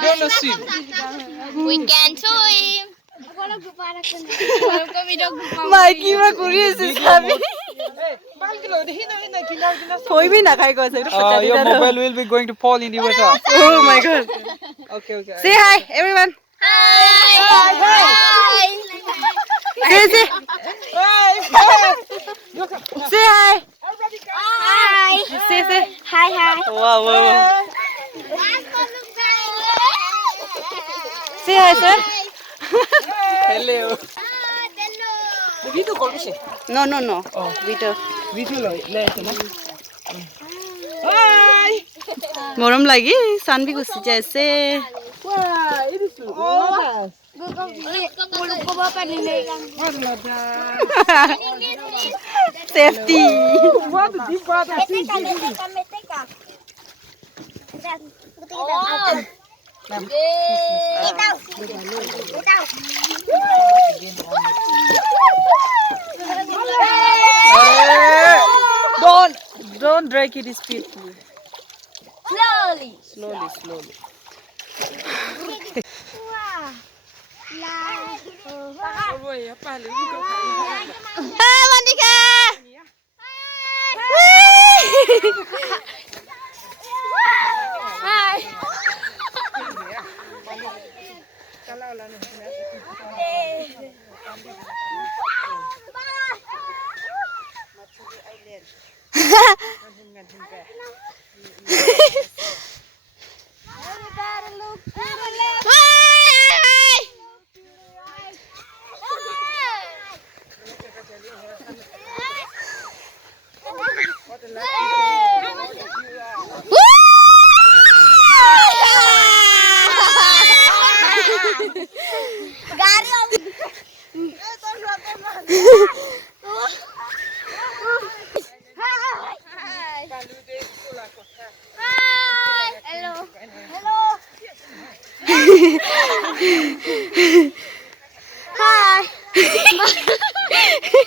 Don't know swim. We can swim. Mikey, ma curious is happy. कोई भी ना खाएगा ऐसे Your mobile will be going to fall in the water. Oh my god. Okay, okay. Say hi, everyone. Hi. Say, say. Say hi. Hi. Say, say. Hi. Hi. Wow, wow, wow. Say hi, sir. Hello. No, no, no. Vito. Hi. मरम लगी सान भी गुस्सी जैसे Wow, it is so nice. Safety What the deep water? don't drag it speed please. Slowly. Slowly. Hi, Monica. Hi. Hi.